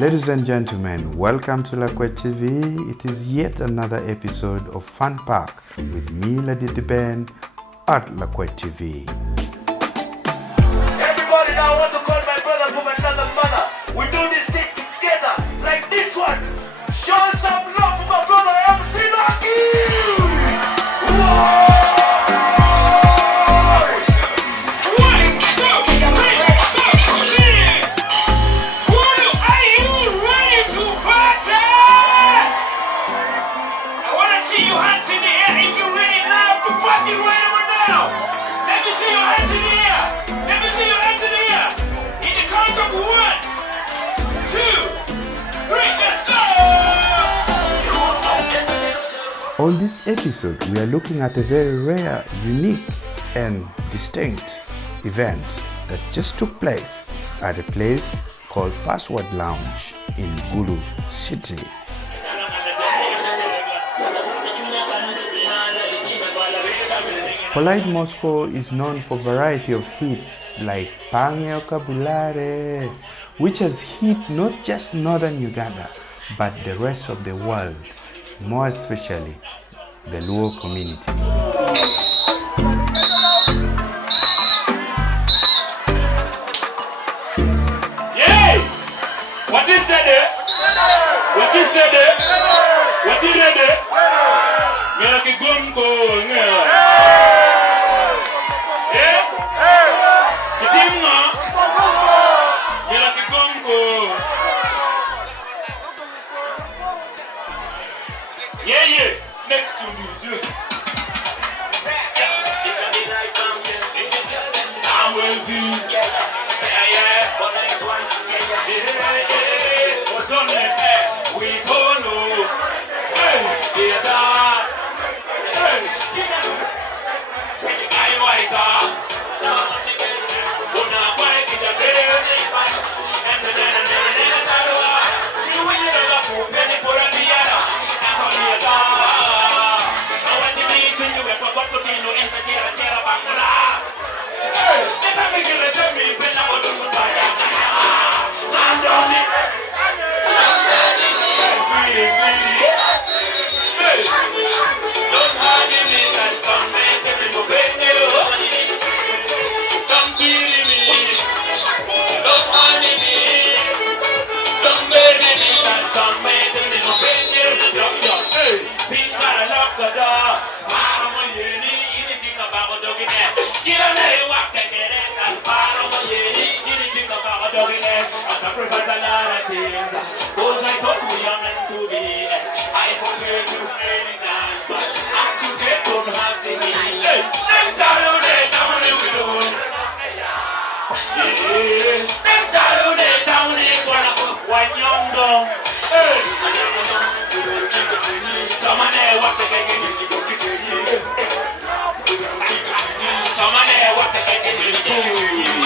Ladies and gentlemen, welcome to Lakwed TV. It is yet another episode of Fun Park with me, Lady the Band, at Lakwed TV. Everybody now want to call my brother from another mother. We do this thing together, like this one. Show some love for my brother MC Lucky. Whoa! On this episode, we are looking at a very rare, unique, and distinct event that just took place at a place called Password Lounge in Gulu City. Polite Mosko is known for a variety of hits like Pangeo Kabulare, which has hit not just northern Uganda, but the rest of the world, more especially the Luo community. Yay! What is that? What is that? What is that? Melaki Gunko. Yeah? Kitimma. Melaki Gunko. Yeah. Next to me, too. Samuel Z. Yeah. What's on there? We don't know. Hey, sacrifice a lot of things. Those I thought we are meant to be. I forget you many times, but up to date don't have to be. Hey, them tell they down the window. Yeah, them tell they down the corner. One young dog. Hey, someone there what they get in the kitchen. Someone there what they get in the kitchen.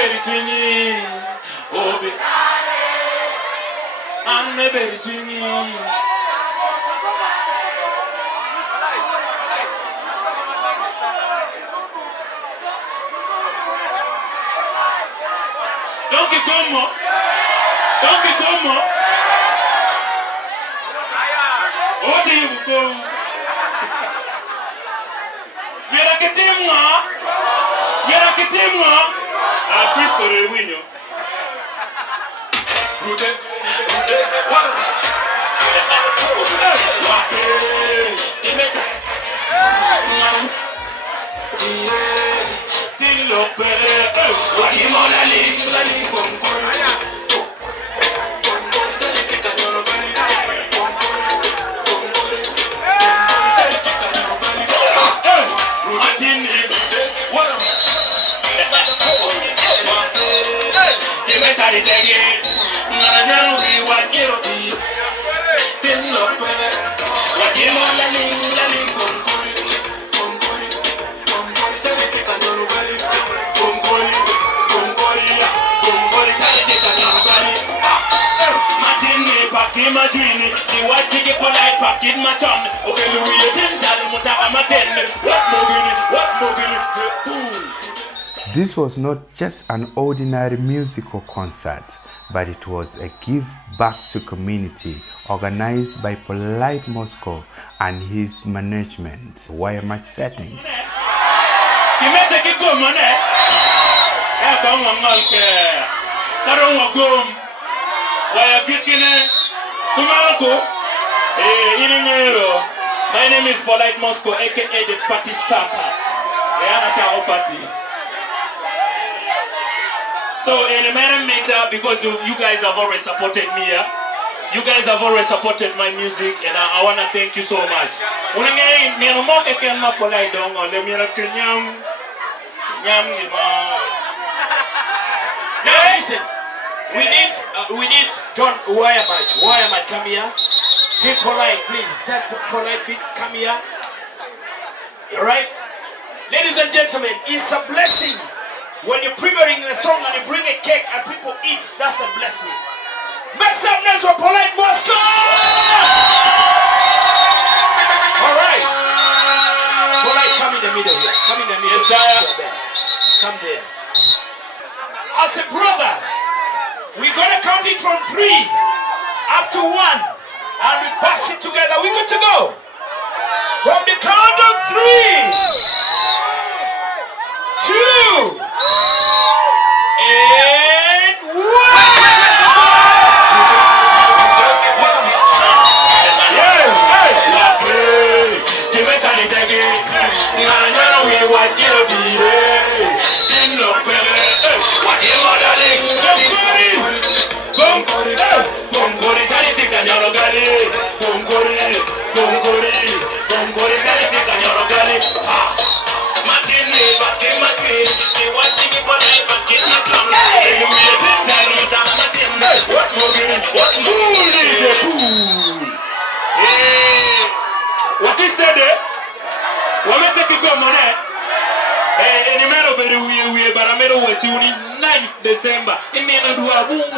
very swingy. Obi. I'm very swingy. Donkey Tomo. Donkey Tomo. What do you go? You're a Katimwa. You're a Katimwa. I freeze for the window. Good. What is that? This was not just an ordinary musical concert, but it was a give back to community organized by Polite Mosko and his management. Wire match settings. My name is Polite Mosko, aka the party starter. So in a matter, because you guys have always supported me, yeah? You guys have always supported my music, and I want to thank you so much. Now listen, we need John Wire come here. Take Polite, please. That Polite bit come here. Alright? Ladies and gentlemen, it's a blessing. When you're premiering a song and you bring a cake and people eat, that's a blessing. Make some noise for Polite Mosko! Alright. Polite, come in the middle here. Come in the middle. Yes, sir. Come there. As a brother, we're going to count it from 3 up to 1. And we pass it together. We're good to go. From the count of 3, 2, and 1. What is that? What make it go, man? In the middle of the but I made over to 9th December. It may not do a boom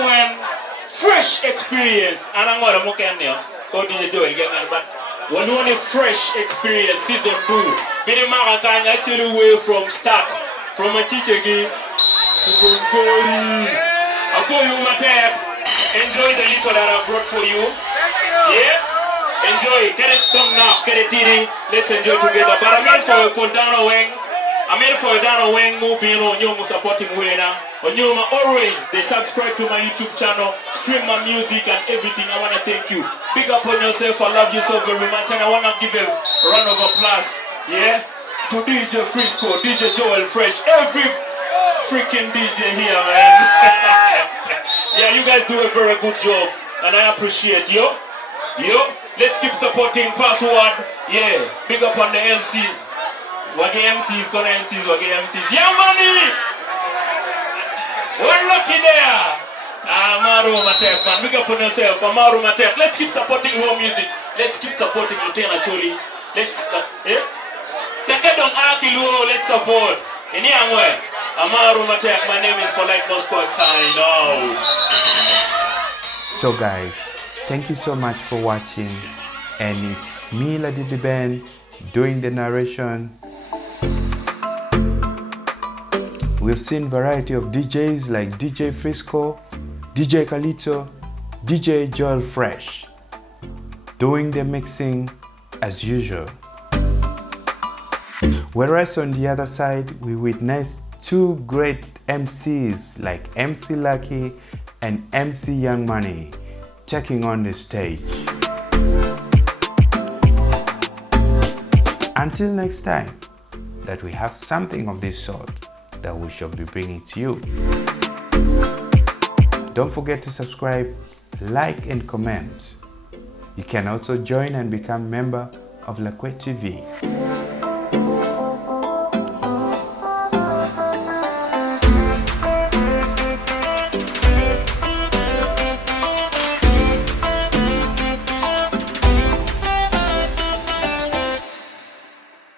fresh experience. And I'm going to mock in there. Go to the door again, but when you want a fresh experience, season 2. Be the man can actually way from start, from a teacher game to Gonkori. Before you matter, enjoy the little that I brought for you. Yeah? Enjoy, get it done now, get it eating. Let's enjoy together. But I'm here for a Pondano Weng. I'm here for a Dano Weng movie on Yomo supporting winner. On Yomo always they subscribe to my YouTube channel, stream my music and everything. I wanna thank you. Big up on yourself, I love you so very much, and I wanna give a round of applause, yeah, to DJ Frisco, DJ Joel Fresh, every freaking DJ here, man. Yeah, you guys do a very good job, and I appreciate you. Let's keep supporting Password. Yeah, big up on the LCs. Wage MCs, gonna MCs, Wage MCs. Yeah, money! We're lucky there. Amaru Matek, man. Big up on yourself. Amaru Matek. Let's keep supporting more music. Let's keep supporting Lieutenant Acholi. Let's, Take it on Akiluo. Let's support. In Yangwe. Amaru Matek, my name is Polite Mosko, sign out. So guys, thank you so much for watching, and it's me, Lady the Ben, doing the narration. We've seen variety of DJs like DJ Frisco, DJ Calito, DJ Joel Fresh, doing the mixing as usual. Whereas on the other side, we witnessed two great MCs like MC Lucky and MC Young Money taking on the stage. Until next time, that we have something of this sort that we shall be bringing to you. Don't forget to subscribe, like and comment. You can also join and become member of Lakwed TV.